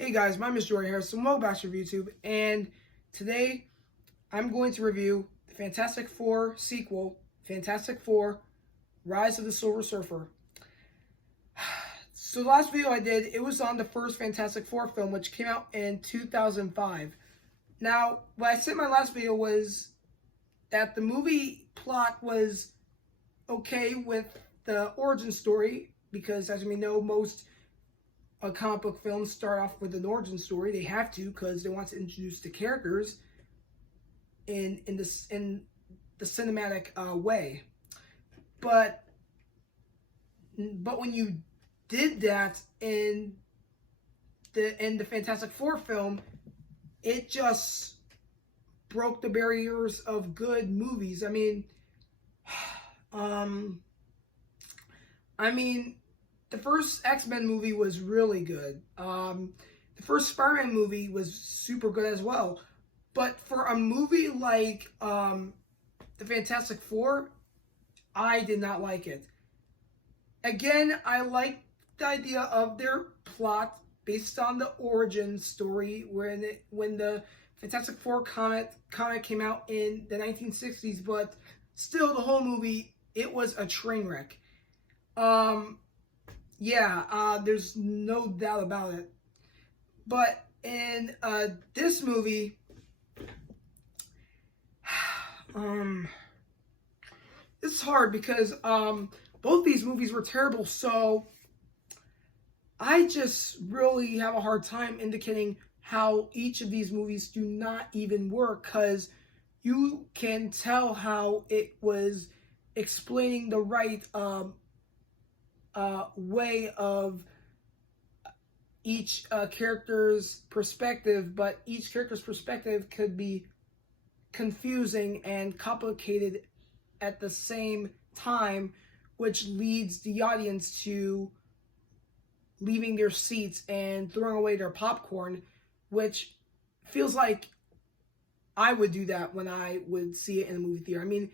Hey guys, my name is Jordan Harrison. Welcome back to YouTube, and today I'm going to review the Fantastic Four sequel, Fantastic Four: Rise of the Silver Surfer. So the last video I did, it was on the first Fantastic Four film, which came out in 2005. Now, what I said in my last video was that the movie plot was okay with the origin story, because as we know, most comic book films start off with an origin story. They have to, because they want to introduce the characters in the cinematic way. But when you did that in the Fantastic Four film, it just broke the barriers of good movies. I mean, the first X-Men movie was really good. The first Spider-Man movie was super good as well. But for a movie like the Fantastic Four, I did not like it. Again, I liked the idea of their plot based on the origin story when the Fantastic Four comic came out in the 1960s, but still the whole movie, it was a train wreck. There's no doubt about it. But in this movie, it's hard because both these movies were terrible, so I just really have a hard time indicating how each of these movies do not even work, because you can tell how it was explaining the right way of each character's perspective, but each character's perspective could be confusing and complicated at the same time, which leads the audience to leaving their seats and throwing away their popcorn, which feels like I would do that when I would see it in a movie theater. I mean,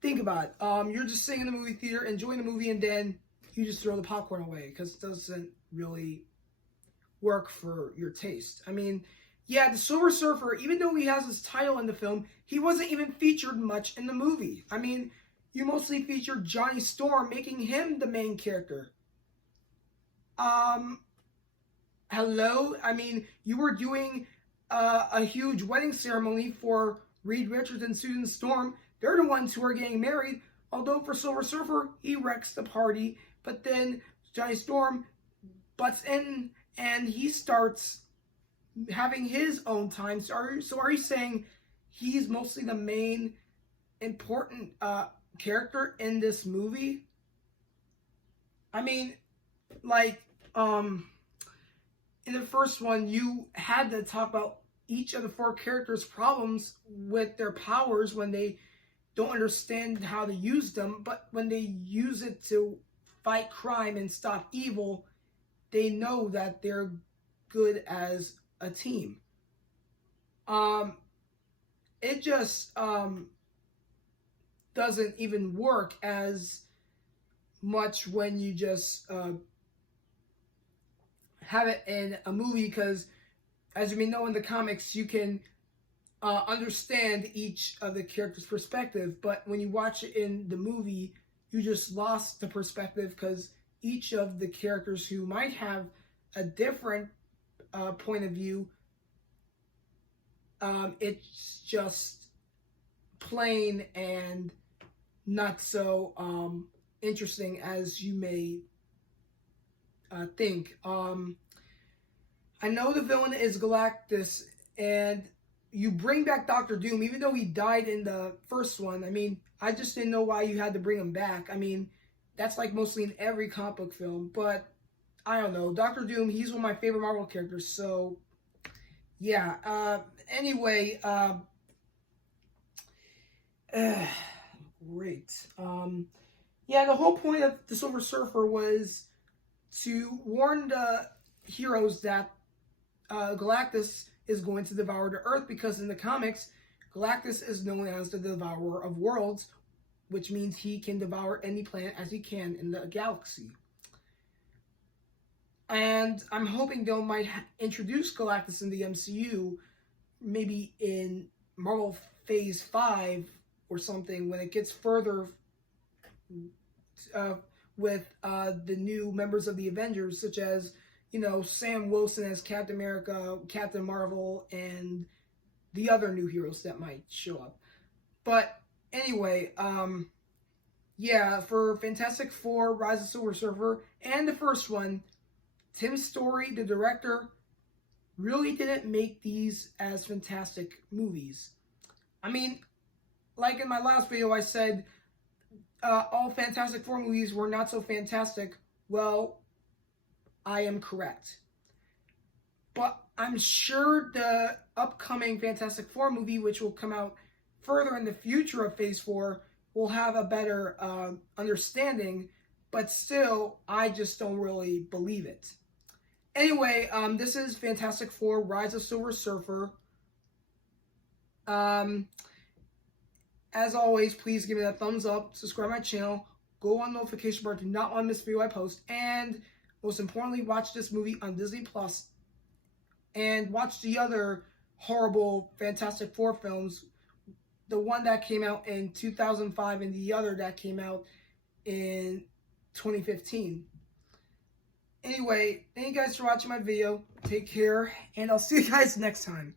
think about it. You're just sitting in the movie theater, enjoying the movie, and then you just throw the popcorn away because it doesn't really work for your taste. I mean, yeah, the Silver Surfer, even though he has his title in the film, he wasn't even featured much in the movie. I mean, you mostly featured Johnny Storm, making him the main character. Hello? I mean, you were doing a huge wedding ceremony for Reed Richards and Susan Storm. They're the ones who are getting married, although for Silver Surfer, he wrecks the party. But then Johnny Storm butts in and he starts having his own time. So are you saying he's mostly the main important character in this movie? I mean, like, in the first one, you had to talk about each of the four characters' problems with their powers when they don't understand how to use them, but when they use it to fight crime and stop evil, they know that they're good as a team. It just doesn't even work as much when you just have it in a movie, because as you may know, in the comics, you can understand each of the characters' perspective, but when you watch it in the movie, you just lost the perspective, because each of the characters who might have a different point of view, it's just plain and not so interesting as you may think. I know the villain is Galactus, and you bring back Doctor Doom, even though he died in the first one. I mean, I just didn't know why you had to bring him back. I mean, that's like mostly in every comic book film, but I don't know. Doctor Doom, he's one of my favorite Marvel characters, so yeah. Anyway, great. Yeah, the whole point of the Silver Surfer was to warn the heroes that Galactus is going to devour the Earth, because in the comics, Galactus is known as the Devourer of Worlds, which means he can devour any planet as he can in the galaxy. And I'm hoping they might introduce Galactus in the MCU, maybe in Marvel Phase 5 or something, when it gets further with the new members of the Avengers, such as, Sam Wilson as Captain America, Captain Marvel, and the other new heroes that might show up. But anyway, yeah, for Fantastic Four, Rise of Silver Surfer, and the first one, Tim Story, the director, really didn't make these as fantastic movies. I mean, like in my last video, I said all Fantastic Four movies were not so fantastic. Well, I am correct. But I'm sure the upcoming Fantastic Four movie, which will come out further in the future of Phase 4, will have a better understanding. But still, I just don't really believe it. Anyway, this is Fantastic Four, Rise of Silver Surfer. As always, please give me that thumbs up, subscribe to my channel, go on notification bar, do not want to miss a video I post, and most importantly, watch this movie on Disney Plus, and watch the other horrible Fantastic Four films, the one that came out in 2005 and the other that came out in 2015. Anyway, thank you guys for watching my video. Take care, and I'll see you guys next time.